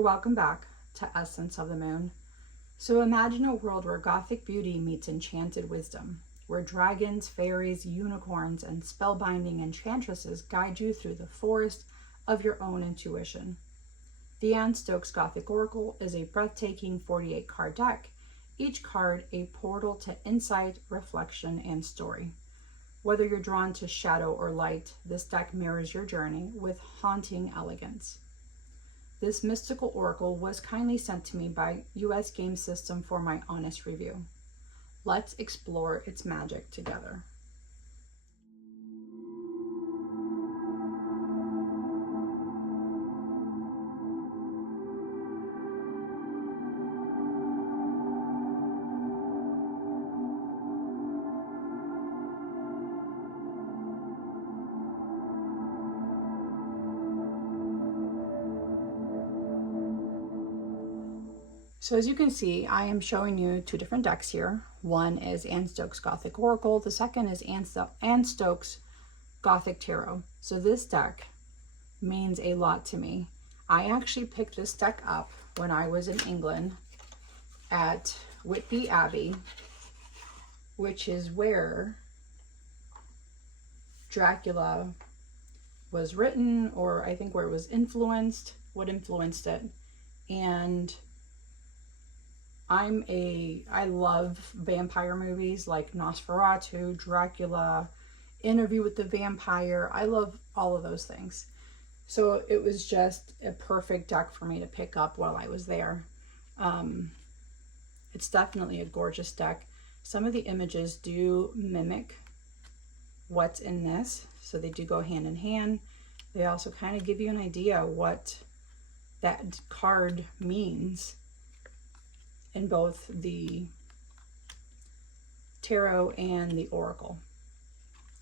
Welcome back to Essence of the Moon. So imagine a world where Gothic beauty meets enchanted wisdom, where dragons, fairies, unicorns, and spellbinding enchantresses guide you through the forest of your own intuition. The Anne Stokes Gothic Oracle is a breathtaking 48-card deck, each card a portal to insight, reflection, and story. Whether you're drawn to shadow or light, this deck mirrors your journey with haunting elegance. This mystical oracle was kindly sent to me by US Game System for my honest review. Let's explore its magic together. So as you can see, I am showing you two different decks here. One is Anne Stokes Gothic Oracle. The second is Anne Stokes Gothic Tarot. So this deck means a lot to me. I actually picked this deck up when I was in England at Whitby Abbey, which is where Dracula was written, or I think where it was influenced, what influenced it. And I love vampire movies like Nosferatu, Dracula, Interview with the Vampire. I love all of those things. So it was just a perfect deck for me to pick up while I was there. It's definitely a gorgeous deck. Some of the images do mimic what's in this, so they do go hand in hand. They also kind of give you an idea what that card means in both the tarot and the oracle.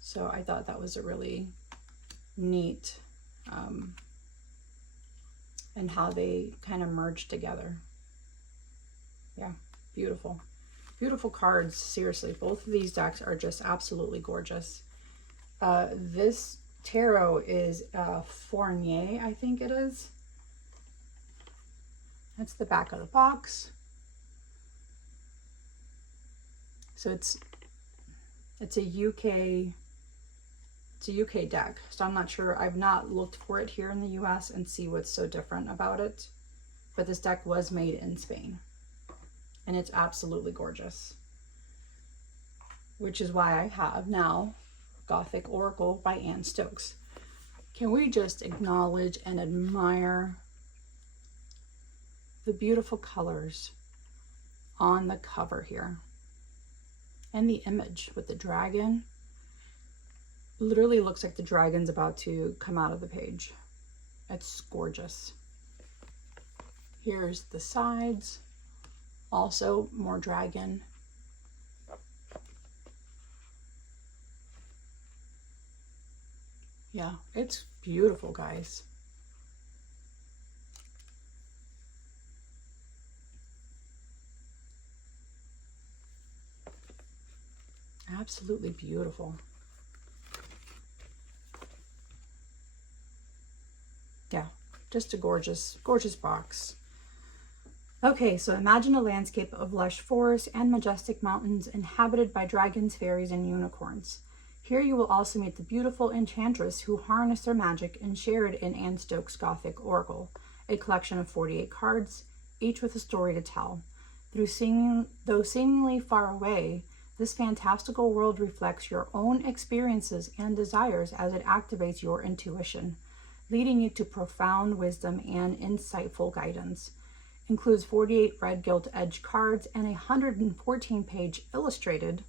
So I thought that was a really neat and how they kind of merge together. Yeah, beautiful. Beautiful cards, seriously. Both of these decks are just absolutely gorgeous. This tarot is Fournier, I think it is. That's the back of the box. So it's a UK deck. So I'm not sure. I've not looked for it here in the US and see what's so different about it. But this deck was made in Spain. And it's absolutely gorgeous. Which is why I have now Gothic Oracle by Anne Stokes. Can we just acknowledge and admire the beautiful colors on the cover here? And the image with the dragon. Literally looks like the dragon's about to come out of the page. It's gorgeous. Here's the sides. Also more dragon. Yeah, it's beautiful, guys. Absolutely beautiful. Yeah, just a gorgeous, gorgeous box. Okay, so imagine a landscape of lush forests and majestic mountains inhabited by dragons, fairies, and unicorns. Here you will also meet the beautiful enchantress who harness their magic and share it in Anne Stokes Gothic Oracle, a collection of 48 cards, each with a story to tell. Though seemingly far away, this fantastical world reflects your own experiences and desires as it activates your intuition, leading you to profound wisdom and insightful guidance. Includes 48 red gilt-edged cards and a 114-page illustrated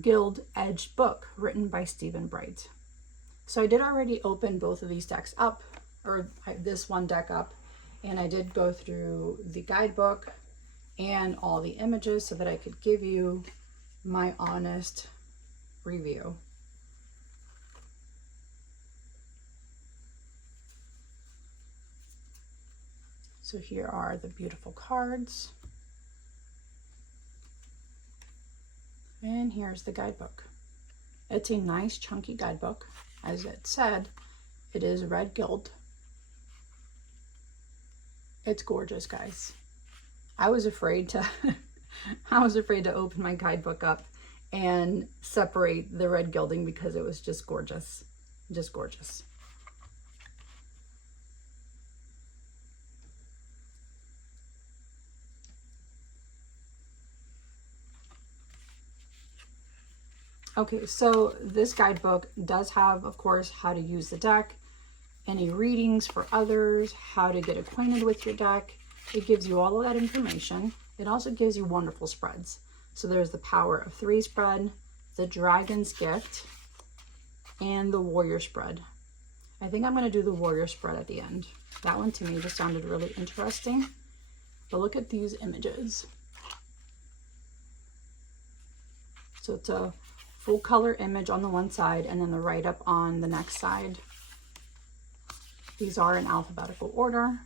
gilt-edged book written by Stephen Bright. So I did already open both of these decks up, or this one deck up, and I did go through the guidebook and all the images so that I could give you my honest review. So here are the beautiful cards. And here's the guidebook. It's a nice chunky guidebook. As it said, it is red gilt. It's gorgeous, guys. I was afraid to open my guidebook up and separate the red gilding because it was just gorgeous. Just gorgeous. Okay, so this guidebook does have, of course, how to use the deck, any readings for others, how to get acquainted with your deck. It gives you all of that information. It also gives you wonderful spreads. So there's the Power of 3 spread, the Dragon's Gift, and the Warrior spread. I think I'm going to do the Warrior spread at the end. That one to me just sounded really interesting. But look at these images. So it's a full color image on the one side and then the write up on the next side. These are in alphabetical order.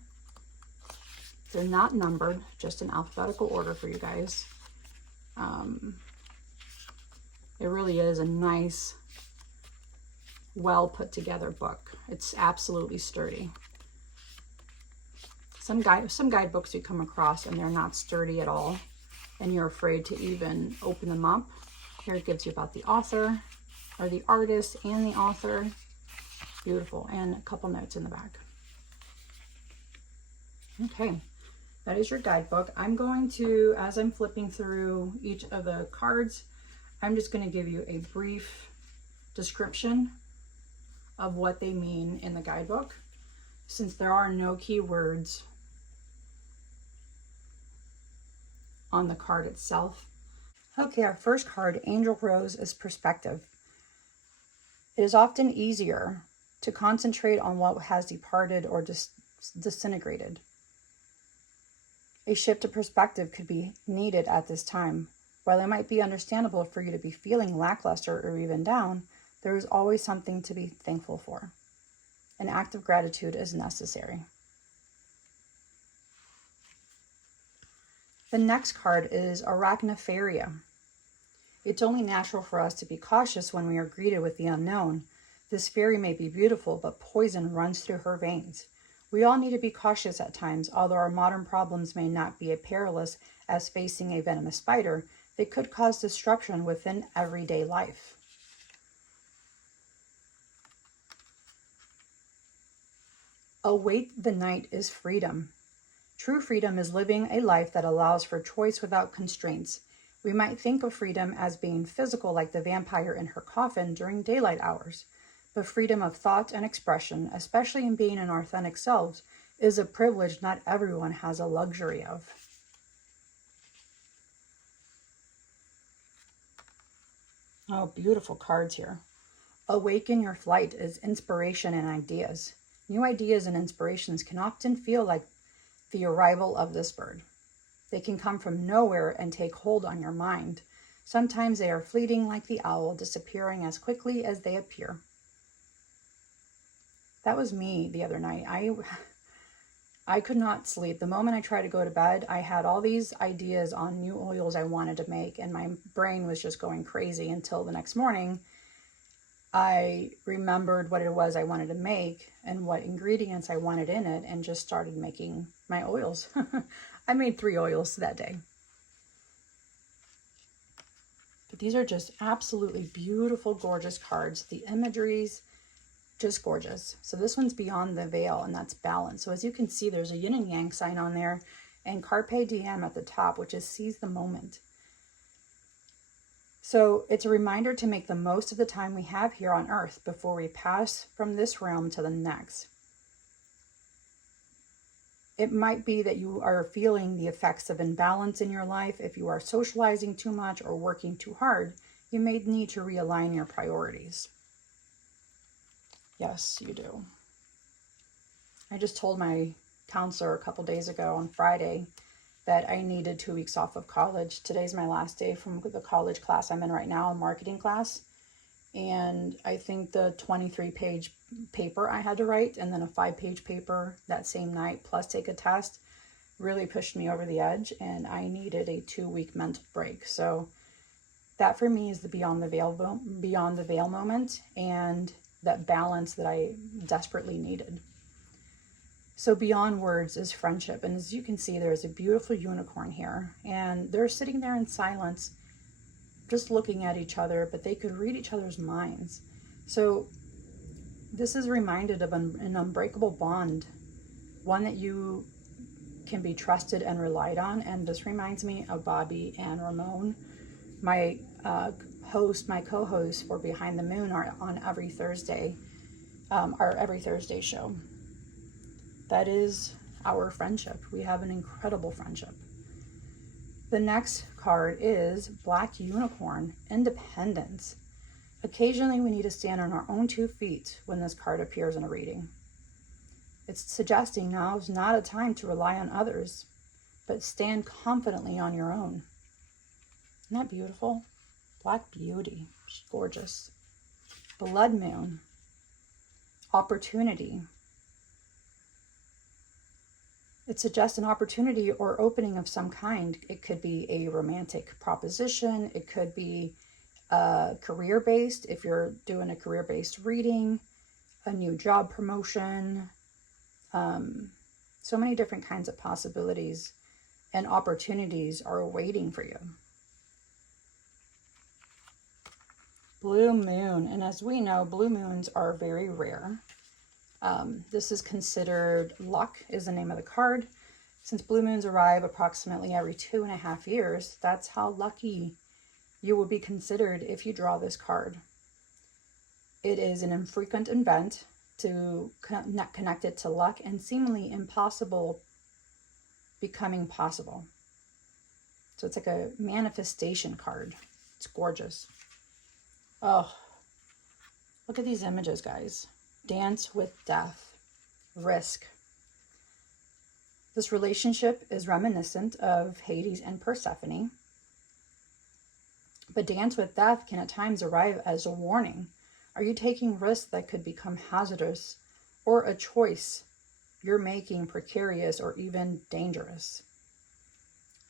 They're not numbered, just in alphabetical order for you guys. It really is a nice, well put together book. It's absolutely sturdy. Some guidebooks you come across and they're not sturdy at all, and you're afraid to even open them up. Here it gives you about the author, or the artist and the author. Beautiful, and a couple notes in the back. Okay, that is your guidebook. I'm going to, as I'm flipping through each of the cards, I'm just going to give you a brief description of what they mean in the guidebook, since there are no keywords on the card itself. Okay, our first card, Angel Rose, is perspective. It is often easier to concentrate on what has departed or disintegrated. A shift of perspective could be needed at this time. While it might be understandable for you to be feeling lackluster or even down, there is always something to be thankful for. An act of gratitude is necessary. The next card is Arachnopharia. It's only natural for us to be cautious when we are greeted with the unknown. This fairy may be beautiful, but poison runs through her veins. We all need to be cautious at times. Although our modern problems may not be as perilous as facing a venomous spider, they could cause disruption within everyday life. Await the night is freedom. True freedom is living a life that allows for choice without constraints. We might think of freedom as being physical, like the vampire in her coffin during daylight hours. But freedom of thought and expression, especially in being an authentic selves, is a privilege not everyone has a luxury of. Oh, beautiful cards here. Awaken your flight is inspiration and ideas. New ideas and inspirations can often feel like the arrival of this bird. They can come from nowhere and take hold on your mind. Sometimes they are fleeting like the owl, disappearing as quickly as they appear. That was me the other night. I could not sleep. The moment I tried to go to bed, I had all these ideas on new oils I wanted to make, and my brain was just going crazy until the next morning. I remembered what it was I wanted to make and what ingredients I wanted in it, and just started making my oils. I made 3 oils that day. But these are just absolutely beautiful, gorgeous cards. The imagery's just gorgeous. So this one's Beyond the Veil, and that's balance. So as you can see, there's a yin and yang sign on there, and Carpe Diem at the top, which is seize the moment. So it's a reminder to make the most of the time we have here on earth before we pass from this realm to the next. It might be that you are feeling the effects of imbalance in your life. If you are socializing too much or working too hard, you may need to realign your priorities. Yes, you do. I just told my counselor a couple days ago on Friday that I needed 2 weeks off of college. Today's my last day from the college class I'm in right now, a marketing class. And I think the 23-page paper I had to write and then a 5-page paper that same night plus take a test really pushed me over the edge, and I needed a 2-week mental break. So That for me is the beyond the veil moment, and that balance that I desperately needed. So beyond words is friendship. And as you can see, there's a beautiful unicorn here, and they're sitting there in silence, just looking at each other, but they could read each other's minds. So this is reminded of an unbreakable bond, one that you can be trusted and relied on. And this reminds me of Bobby and Ramon, my co-host for Behind the Moon, are on every Thursday, our every Thursday show. That is our friendship. We have an incredible friendship. The next card is Black Unicorn, Independence. Occasionally we need to stand on our own 2 feet when this card appears in a reading. It's suggesting now is not a time to rely on others, but stand confidently on your own. Isn't that beautiful? Black Beauty, she's gorgeous. Blood Moon, Opportunity. It suggests an opportunity or opening of some kind. It could be a romantic proposition. It could be career-based, if you're doing a career-based reading, a new job promotion. So many different kinds of possibilities and opportunities are waiting for you. Blue Moon. And as we know, blue moons are very rare. This is considered luck, is the name of the card. Since blue moons arrive approximately every 2.5 years, that's how lucky you will be considered if you draw this card. It is an infrequent event to connect it to luck and seemingly impossible becoming possible. So it's like a manifestation card. It's gorgeous. Oh, look at these images, guys. Dance with death, risk. This relationship is reminiscent of Hades and Persephone. But dance with death can at times arrive as a warning. Are you taking risks that could become hazardous, or a choice you're making precarious or even dangerous?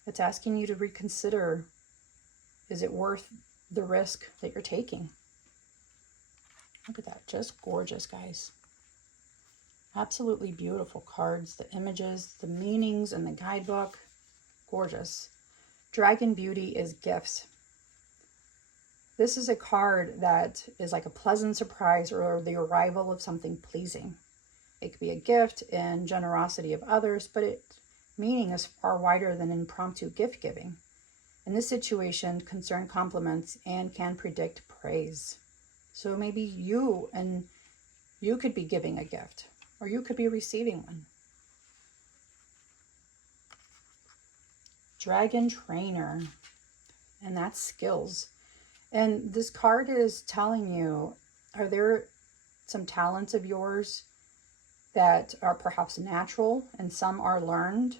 It's asking you to reconsider, is it worth the risk that you're taking? Look at that, just gorgeous, guys. Absolutely beautiful cards, the images, the meanings, and the guidebook. Gorgeous. Dragon Beauty is gifts. This is a card that is like a pleasant surprise or the arrival of something pleasing. It could be a gift and generosity of others, but its meaning is far wider than impromptu gift giving. In this situation, concern compliments and can predict praise. So maybe you could be giving a gift, or you could be receiving one. Dragon Trainer, and that's skills. And this card is telling you, are there some talents of yours that are perhaps natural and some are learned?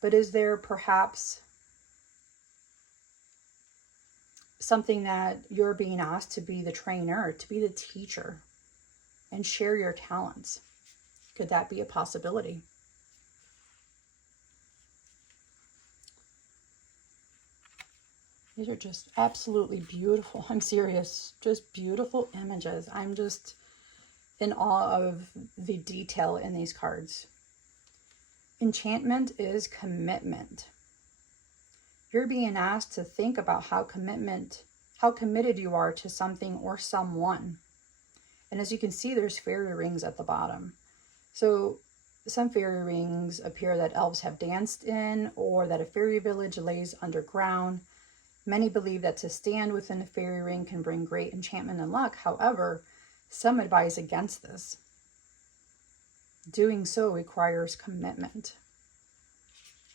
But is there perhaps something that you're being asked to be the trainer, to be the teacher, and share your talents? Could that be a possibility? These are just absolutely beautiful. I'm serious. Just beautiful images. I'm just in awe of the detail in these cards. Enchantment is commitment. You're being asked to think about how committed you are to something or someone. And as you can see, there's fairy rings at the bottom. So some fairy rings appear that elves have danced in, or that a fairy village lays underground. Many believe that to stand within a fairy ring can bring great enchantment and luck. However, some advise against this. Doing so requires commitment.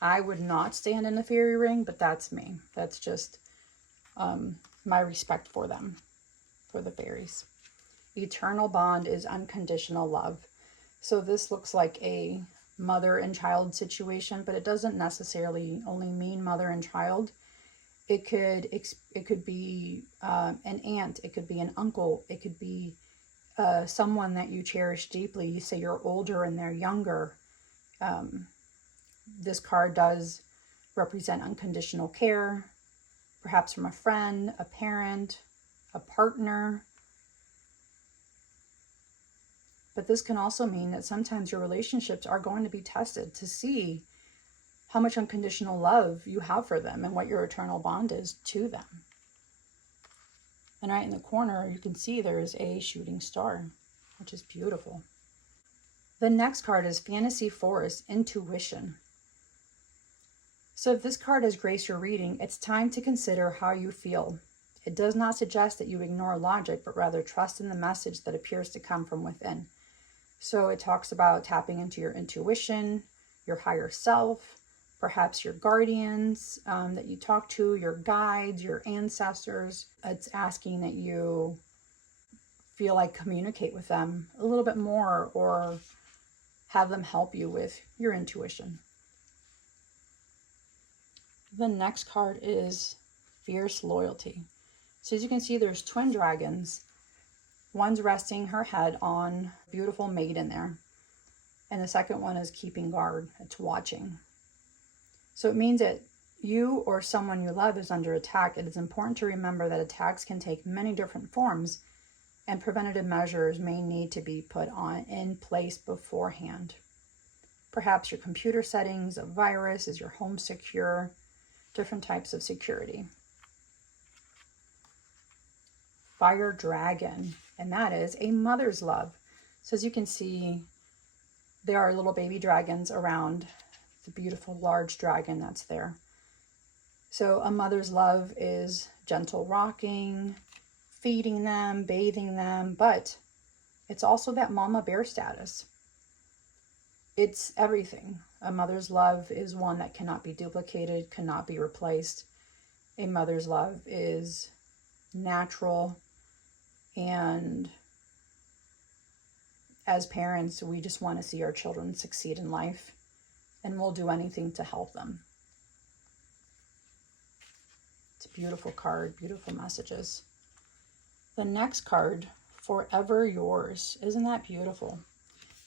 I would not stand in a fairy ring, but that's me. That's just my respect for them, for the fairies. Eternal bond is unconditional love. So this looks like a mother and child situation, but it doesn't necessarily only mean mother and child. It could be an aunt, it could be an uncle, it could be someone that you cherish deeply. You say you're older and they're younger. This card does represent unconditional care, perhaps from a friend, a parent, a partner. But this can also mean that sometimes your relationships are going to be tested to see how much unconditional love you have for them and what your eternal bond is to them. And right in the corner, you can see there's a shooting star, which is beautiful. The next card is Fantasy Forest, Intuition. So if this card has graced your reading, it's time to consider how you feel. It does not suggest that you ignore logic, but rather trust in the message that appears to come from within. So it talks about tapping into your intuition, your higher self, perhaps your guardians that you talk to, your guides, your ancestors. It's asking that you feel like communicate with them a little bit more or have them help you with your intuition. The next card is Fierce Loyalty. So as you can see, there's twin dragons. One's resting her head on a beautiful maiden there. And the second one is keeping guard. It's watching. So it means that you or someone you love is under attack. It is important to remember that attacks can take many different forms, and preventative measures may need to be put in place beforehand. Perhaps your computer settings, a virus, is your home secure, different types of security. Fire Dragon, and that is a mother's love. So as you can see, there are little baby dragons around the beautiful large dragon that's there. So a mother's love is gentle rocking, feeding them, bathing them, but it's also that mama bear status. It's everything. A mother's love is one that cannot be duplicated, cannot be replaced. A mother's love is natural, and as parents, we just want to see our children succeed in life, and we'll do anything to help them. It's a beautiful card, beautiful messages. The next card, Forever Yours. Isn't that beautiful?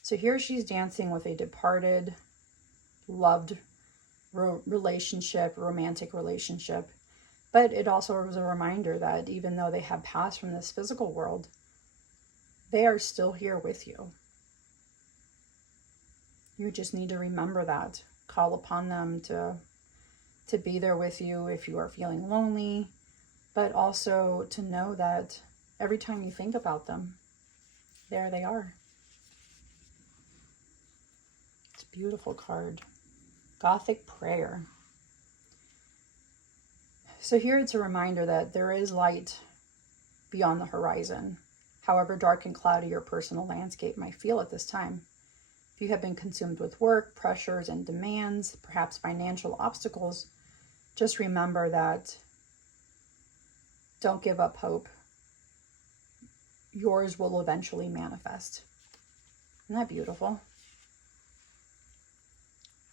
So here she's dancing with a departed, loved romantic relationship. But it also was a reminder that even though they have passed from this physical world, they are still here with you. You just need to remember that. Call upon them to be there with you if you are feeling lonely, but also to know that every time you think about them, there they are. It's a beautiful card. Gothic Prayer. So here it's a reminder that there is light beyond the horizon, however dark and cloudy your personal landscape might feel at this time. If you have been consumed with work, pressures, and demands, perhaps financial obstacles, just remember that don't give up hope. Yours will eventually manifest. Isn't that beautiful?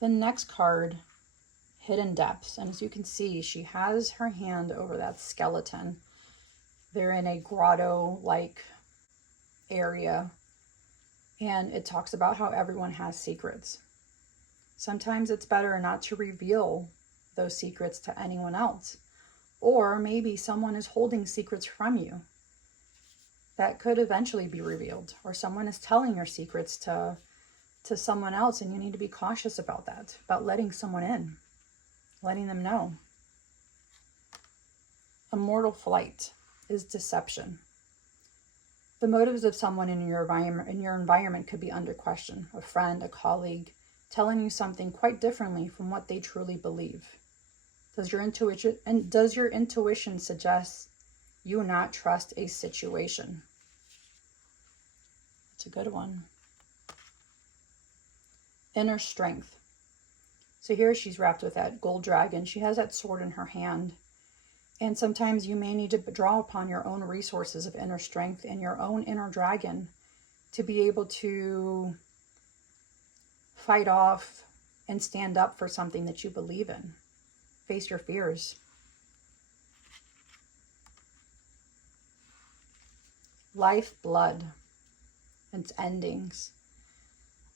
The next card, Hidden Depths. And as you can see, she has her hand over that skeleton. They're in a grotto-like area. And it talks about how everyone has secrets. Sometimes it's better not to reveal those secrets to anyone else. Or maybe someone is holding secrets from you that could eventually be revealed. Or someone is telling your secrets to someone else, and you need to be cautious about that, about letting someone in, letting them know. Immortal Flight is deception. The motives of someone in your environment could be under question. A friend, a colleague, telling you something quite differently from what they truly believe. Does your intuition suggest you not trust a situation? It's a good one. Inner Strength. So here she's wrapped with that gold dragon. She has that sword in her hand. And sometimes you may need to draw upon your own resources of inner strength and your own inner dragon to be able to fight off and stand up for something that you believe in. Face your fears. Life Blood. Its endings.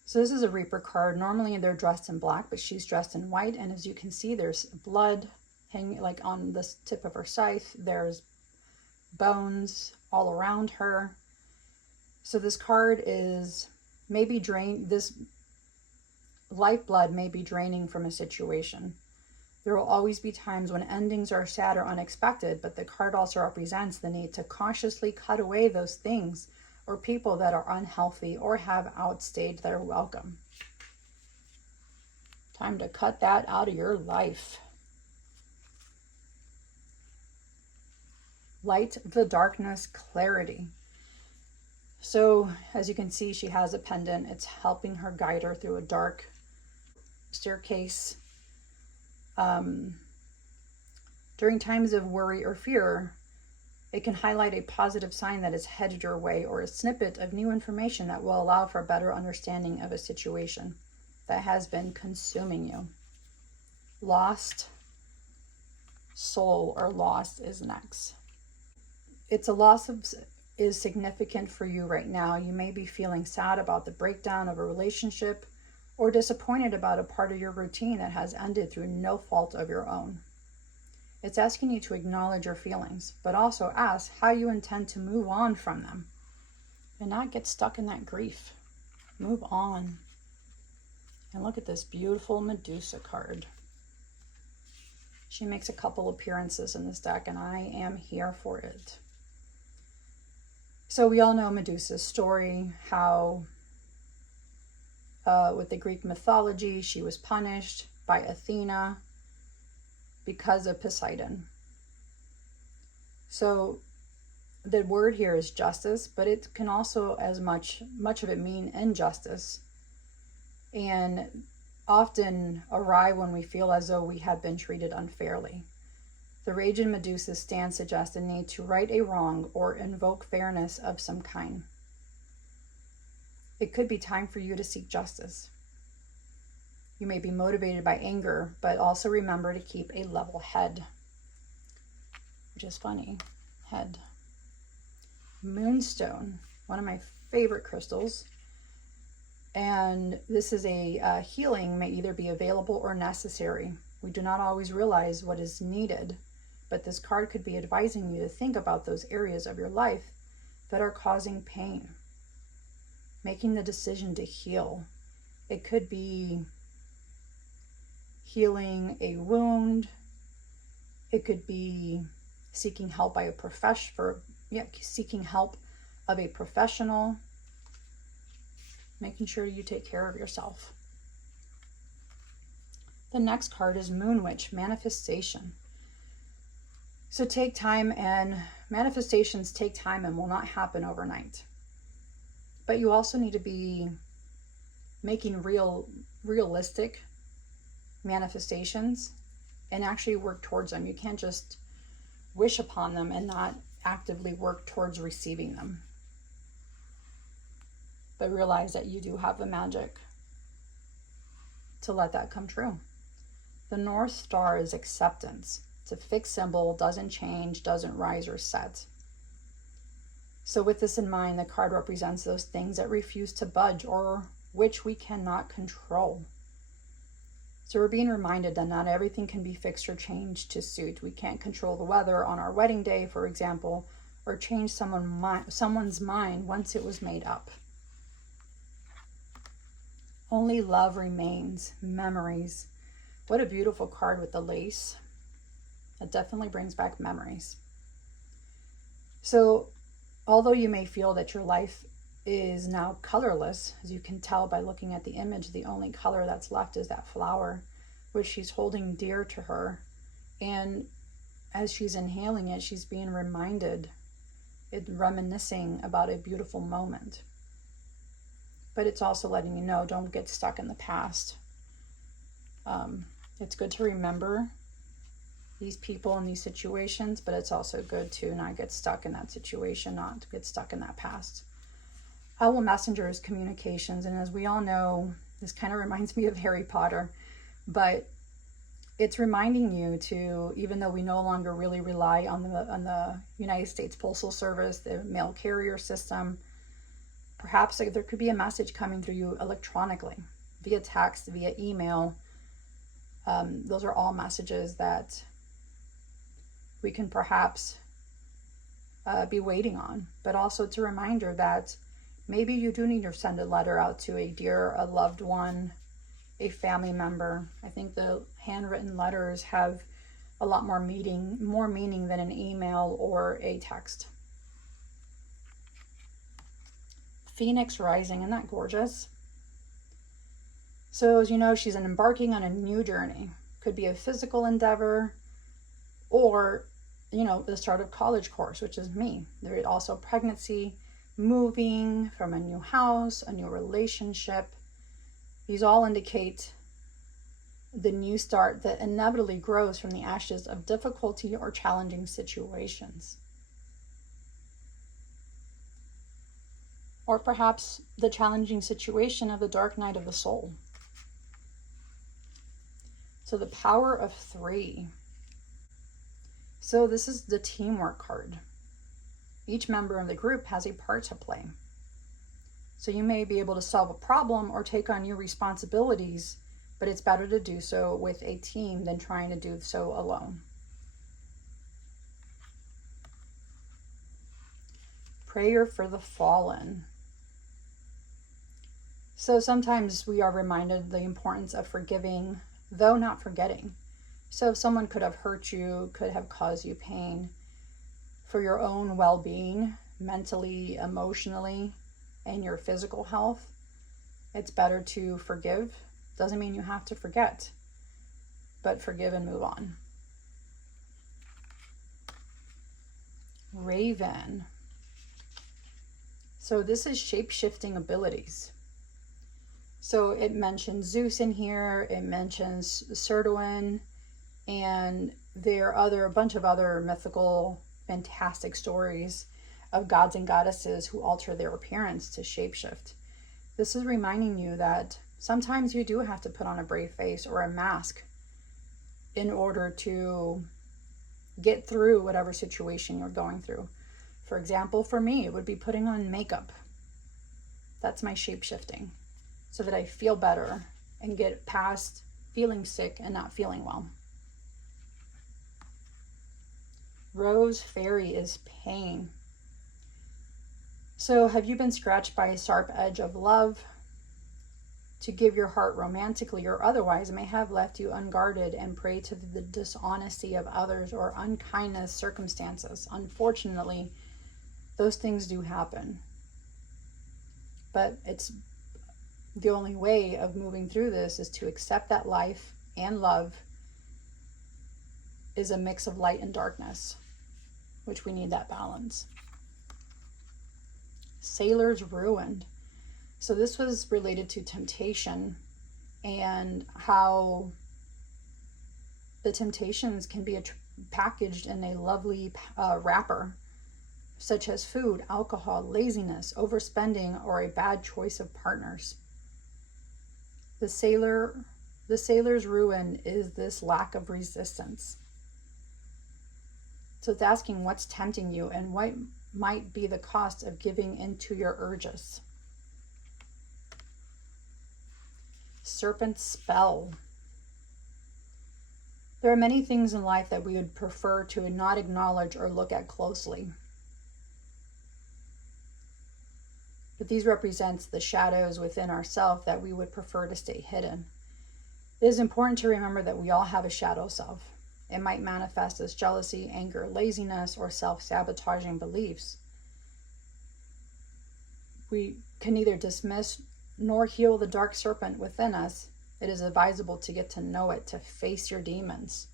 So this is a Reaper card. Normally they're dressed in black, but she's dressed in white. And as you can see, there's blood, hanging like on the tip of her scythe. There's bones all around her. So this card is maybe this lifeblood may be draining from a situation. There will always be times when endings are sad or unexpected, but the card also represents the need to cautiously cut away those things or people that are unhealthy or have outstayed their welcome. Time to cut that out of your life. Light the darkness, clarity. So as you can see, she has a pendant. It's helping her guide her through a dark staircase. During times of worry or fear, it can highlight a positive sign that is headed your way, or a snippet of new information that will allow for a better understanding of a situation that has been consuming you. Lost soul or lost is next. It's a loss is significant for you right now. You may be feeling sad about the breakdown of a relationship or disappointed about a part of your routine that has ended through no fault of your own. It's asking you to acknowledge your feelings, but also ask how you intend to move on from them and not get stuck in that grief. Move on. And look at this beautiful Medusa card. She makes a couple appearances in this deck, and I am here for it. So we all know Medusa's story, how with the Greek mythology, she was punished by Athena because of Poseidon. So the word here is justice, but it can also as much of it mean injustice, and often arrive when we feel as though we have been treated unfairly. The rage in Medusa's stance suggests a need to right a wrong or invoke fairness of some kind. It could be time for you to seek justice. You may be motivated by anger, but also remember to keep a level head. Which is funny. Head. Moonstone, one of my favorite crystals. And this is a healing may either be available or necessary. We do not always realize what is needed, but this card could be advising you to think about those areas of your life that are causing pain. Making the decision to heal. It could be healing a wound. It could be seeking help by seeking help of a professional. Making sure you take care of yourself. The next card is Moon Witch, manifestation. So take time, and manifestations take time and will not happen overnight. But you also need to be making realistic manifestations and actually work towards them. You can't just wish upon them and not actively work towards receiving them. But realize that you do have the magic to let that come true. The North Star is acceptance. It's a fixed symbol, doesn't change, doesn't rise or set. So with this in mind, the card represents those things that refuse to budge or which we cannot control. So we're being reminded that not everything can be fixed or changed to suit. We can't control the weather on our wedding day, for example, or change someone's mind once it was made up. Only love remains, memories. What a beautiful card with the lace. It definitely brings back memories. So although you may feel that your life is now colorless, as you can tell by looking at the image, the only color that's left is that flower, which she's holding dear to her. And as she's inhaling it, she's being reminded, reminiscing about a beautiful moment. But it's also letting you know, don't get stuck in the past. It's good to remember these people and these situations, but it's also good to not get stuck in that situation, not to get stuck in that past. Owl Messenger is communications, and as we all know, this kind of reminds me of Harry Potter, but it's reminding you to, even though we no longer really rely on the United States Postal Service, the mail carrier system, perhaps there could be a message coming through you electronically, via text, via email. Those are all messages that we can perhaps be waiting on. But also it's a reminder that maybe you do need to send a letter out to a dear, a loved one, a family member. I think the handwritten letters have a lot more meaning than an email or a text. Phoenix rising, isn't that gorgeous? So as you know, she's embarking on a new journey. Could be a physical endeavor, or the start of college course, which is me. There is also pregnancy, moving from a new house, a new relationship. These all indicate the new start that inevitably grows from the ashes of difficulty or challenging situations. Or perhaps the challenging situation of the dark night of the soul. So the power of 3. So this is the teamwork card. Each member of the group has a part to play. So you may be able to solve a problem or take on new responsibilities, but it's better to do so with a team than trying to do so alone. Prayer for the fallen. So sometimes we are reminded the importance of forgiving, though not forgetting. So if someone could have hurt you, could have caused you pain, for your own well-being, mentally, emotionally, and your physical health, it's better to forgive. Doesn't mean you have to forget, but forgive and move on. Raven. So this is shape-shifting abilities. So it mentions Zeus in here, it mentions Cerdoin, and there are a bunch of other mythical, fantastic stories of gods and goddesses who alter their appearance to shapeshift. This is reminding you that sometimes you do have to put on a brave face or a mask in order to get through whatever situation you're going through. For example, for me, it would be putting on makeup. That's my shapeshifting, so that I feel better and get past feeling sick and not feeling well. Rose fairy is pain. So have you been scratched by a sharp edge of love? To give your heart romantically or otherwise may have left you unguarded and prey to the dishonesty of others or unkindness circumstances. Unfortunately, those things do happen. But it's the only way of moving through this is to accept that life and love is a mix of light and darkness, which we need that balance. Sailors ruined. So this was related to temptation and how the temptations can be packaged in a lovely wrapper, such as food, alcohol, laziness, overspending, or a bad choice of partners. The sailor's ruin is this lack of resistance. So it's asking what's tempting you and what might be the cost of giving into your urges. Serpent spell. There are many things in life that we would prefer to not acknowledge or look at closely. But these represent the shadows within ourselves that we would prefer to stay hidden. It is important to remember that we all have a shadow self. It might manifest as jealousy, anger, laziness, or self-sabotaging beliefs. We can neither dismiss nor heal the dark serpent within us. It is advisable to get to know it, to face your demons,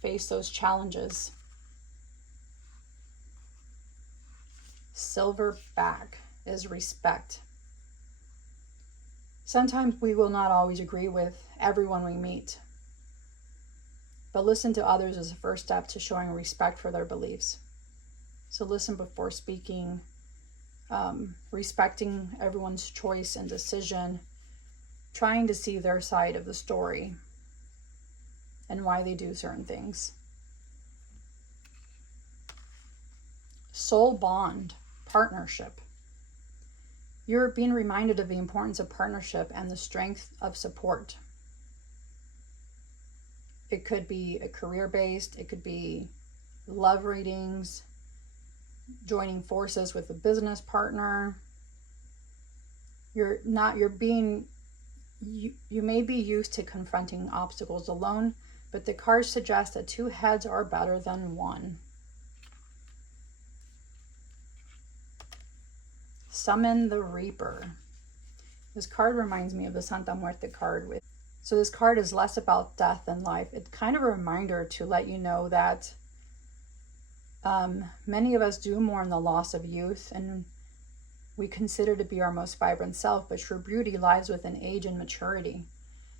face those challenges. Silverback is respect. Sometimes we will not always agree with everyone we meet, but listen to others is the first step to showing respect for their beliefs. So listen before speaking, respecting everyone's choice and decision, trying to see their side of the story and why they do certain things. Soul bond, partnership. You're being reminded of the importance of partnership and the strength of support. It could be a career-based, it could be love readings, joining forces with a business partner. You may be used to confronting obstacles alone, but the cards suggest that two heads are better than one. Summon the Reaper. This card reminds me of the Santa Muerte card. So this card is less about death than life. It's kind of a reminder to let you know that many of us do mourn the loss of youth, and we consider to be our most vibrant self, but true beauty lies within age and maturity.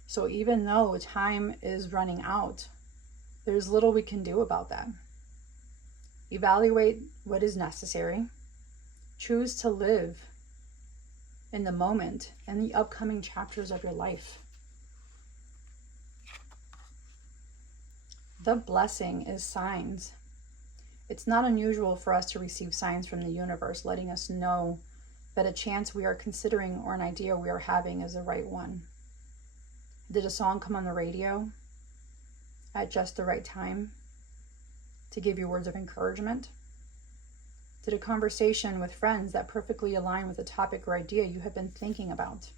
So even though time is running out, there's little we can do about that. Evaluate what is necessary. Choose to live in the moment and the upcoming chapters of your life. The blessing is signs. It's not unusual for us to receive signs from the universe, letting us know that a chance we are considering or an idea we are having is the right one. Did a song come on the radio at just the right time to give you words of encouragement? Did a conversation with friends that perfectly align with a topic or idea you have been thinking about?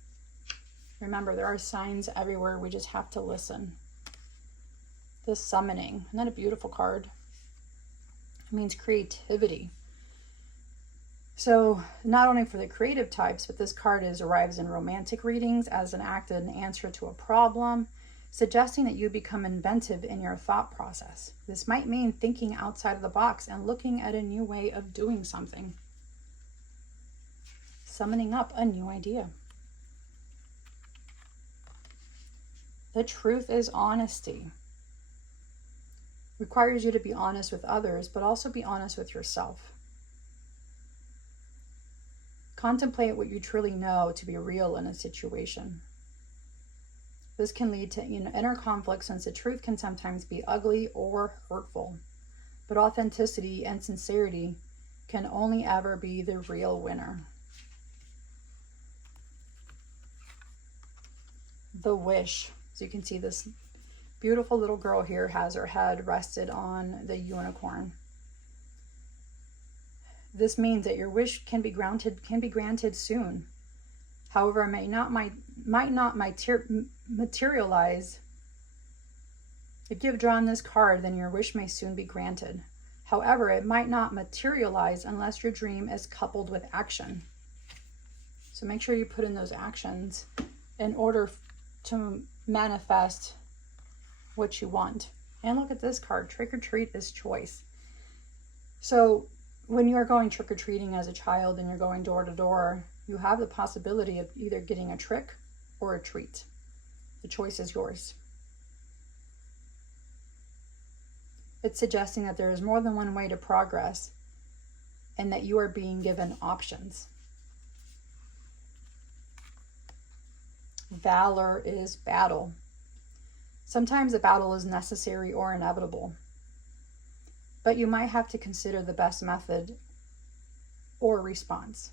Remember, there are signs everywhere. We just have to listen. The Summoning. Isn't that a beautiful card? It means creativity. So not only for the creative types, but this card arrives in romantic readings as an act and answer to a problem, suggesting that you become inventive in your thought process. This might mean thinking outside of the box and looking at a new way of doing something. Summoning up a new idea. The truth is honesty. Requires you to be honest with others, but also be honest with yourself. Contemplate what you truly know to be real in a situation. This can lead to inner conflict, since the truth can sometimes be ugly or hurtful. But authenticity and sincerity can only ever be the real winner. The Wish. So you can see this beautiful little girl here has her head rested on the unicorn. This means that your wish can be granted soon. However, it might not materialize. If you've drawn this card, then your wish may soon be granted. However, it might not materialize unless your dream is coupled with action. So make sure you put in those actions in order to manifest what you want. And look at this card. Trick or treat is choice. So when you're going trick-or-treating as a child and you're going door to door, you have the possibility of either getting a trick or a treat. The choice is yours. It's suggesting that there is more than one way to progress and that you are being given options. Valor is battle. Sometimes a battle is necessary or inevitable, but you might have to consider the best method or response.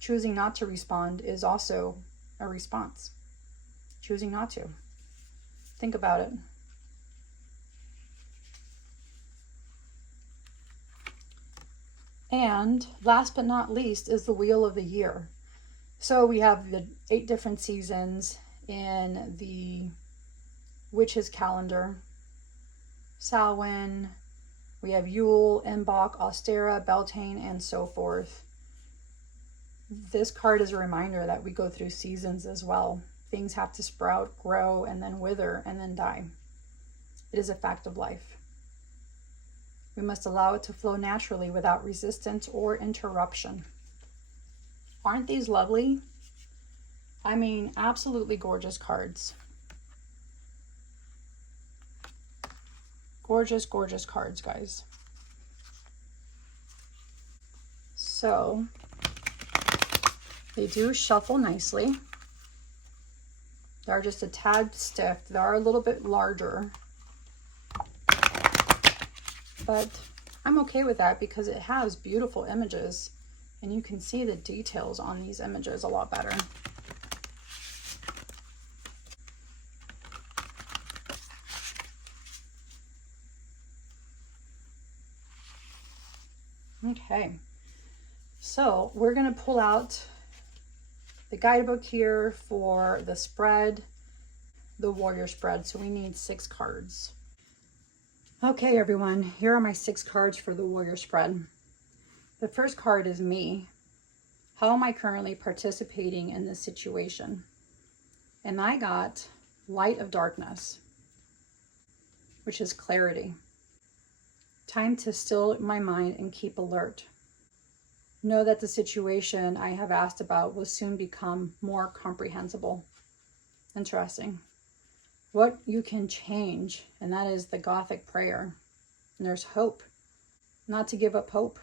Choosing not to respond is also a response. Choosing not to. Think about it. And last but not least is the Wheel of the Year. So we have the 8 different seasons in the Witch's calendar. Samhain, we have Yule, Imbolc, Ostera, Beltane, and so forth. This card is a reminder that we go through seasons as well. Things have to sprout, grow, and then wither, and then die. It is a fact of life. We must allow it to flow naturally without resistance or interruption. Aren't these lovely? I mean, absolutely gorgeous cards. Gorgeous, gorgeous cards, guys. So they do shuffle nicely. They're just a tad stiff. They are a little bit larger, but I'm okay with that because it has beautiful images and you can see the details on these images a lot better. Okay, so we're going to pull out the guidebook here for the spread, the warrior spread. So we need 6 cards. Okay, everyone, here are my 6 cards for the warrior spread. The first card is me. How am I currently participating in this situation? And I got Light of Darkness, which is clarity. Time to still my mind and keep alert. Know that the situation I have asked about will soon become more comprehensible. Interesting. What you can change, and that is the Gothic prayer. And there's hope. Not to give up hope.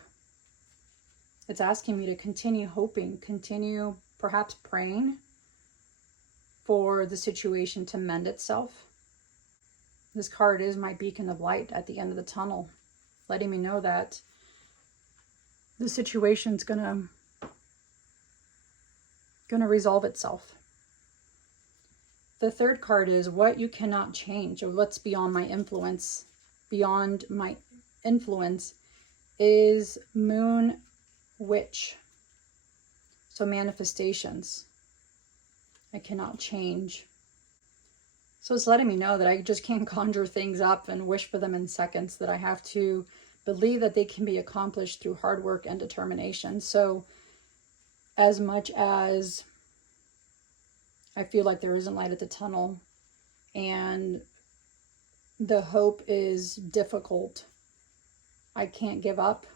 It's asking me to continue hoping, continue perhaps praying for the situation to mend itself. This card is my beacon of light at the end of the tunnel, letting me know that the situation's gonna resolve itself. The third card is what you cannot change, or what's beyond my influence. Beyond my influence is Moon Witch. So manifestations I cannot change. So it's letting me know that I just can't conjure things up and wish for them in seconds, that I have to believe that they can be accomplished through hard work and determination. So as much as I feel like there isn't light at the tunnel and the hope is difficult, I can't give up.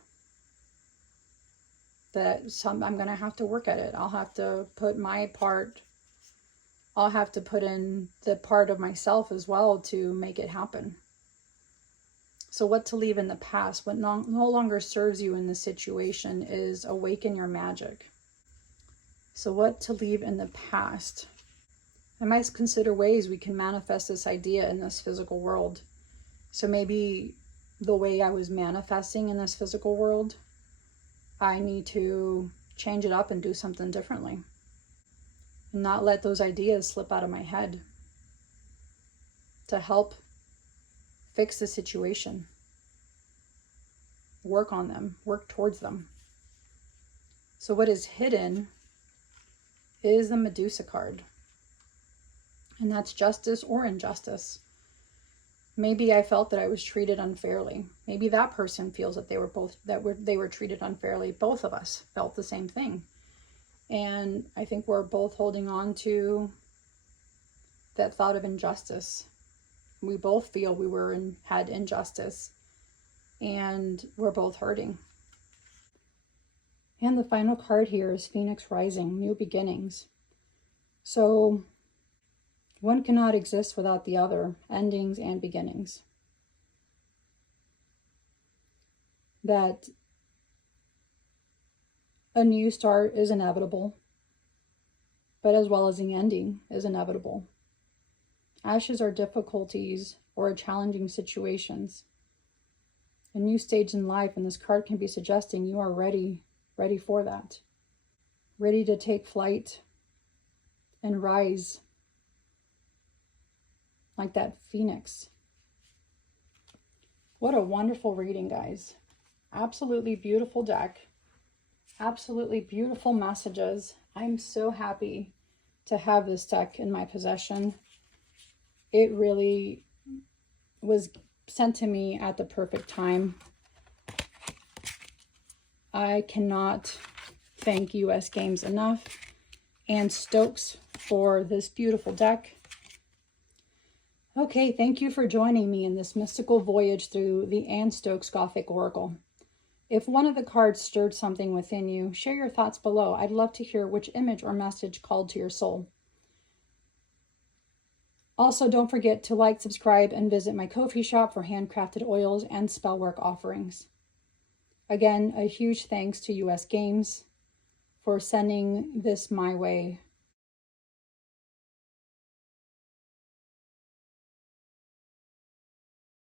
I'm going to have to work at it. I'll have to put my part. I'll have to put in the part of myself as well to make it happen. So what to leave in the past, what no longer serves you in this situation, is awaken your magic. So what to leave in the past? I might consider ways we can manifest this idea in this physical world. So maybe the way I was manifesting in this physical world, I need to change it up and do something differently. And not let those ideas slip out of my head to help fix the situation. Work on them, work towards them. So what is hidden is the Medusa card. And that's justice or injustice. Maybe I felt that I was treated unfairly. Maybe that person feels that they were treated unfairly. Both of us felt the same thing. And I think we're both holding on to that thought of injustice. We both feel we had injustice, and we're both hurting. And the final card here is Phoenix Rising, New Beginnings. So one cannot exist without the other, endings and beginnings. That a new start is inevitable, but as well as the ending is inevitable. Ashes are difficulties or challenging situations. A new stage in life, and this card can be suggesting you are ready for that. Ready to take flight and rise like that phoenix. What a wonderful reading, guys. Absolutely beautiful deck. Absolutely beautiful messages. I'm so happy to have this deck in my possession. It really was sent to me at the perfect time. I cannot thank US Games enough, and Stokes, for this beautiful deck. Okay, thank you for joining me in this mystical voyage through the Anne Stokes Gothic Oracle. If one of the cards stirred something within you, share your thoughts below. I'd love to hear which image or message called to your soul. Also, don't forget to like, subscribe, and visit my Ko-fi shop for handcrafted oils and spellwork offerings. Again, a huge thanks to US Games for sending this my way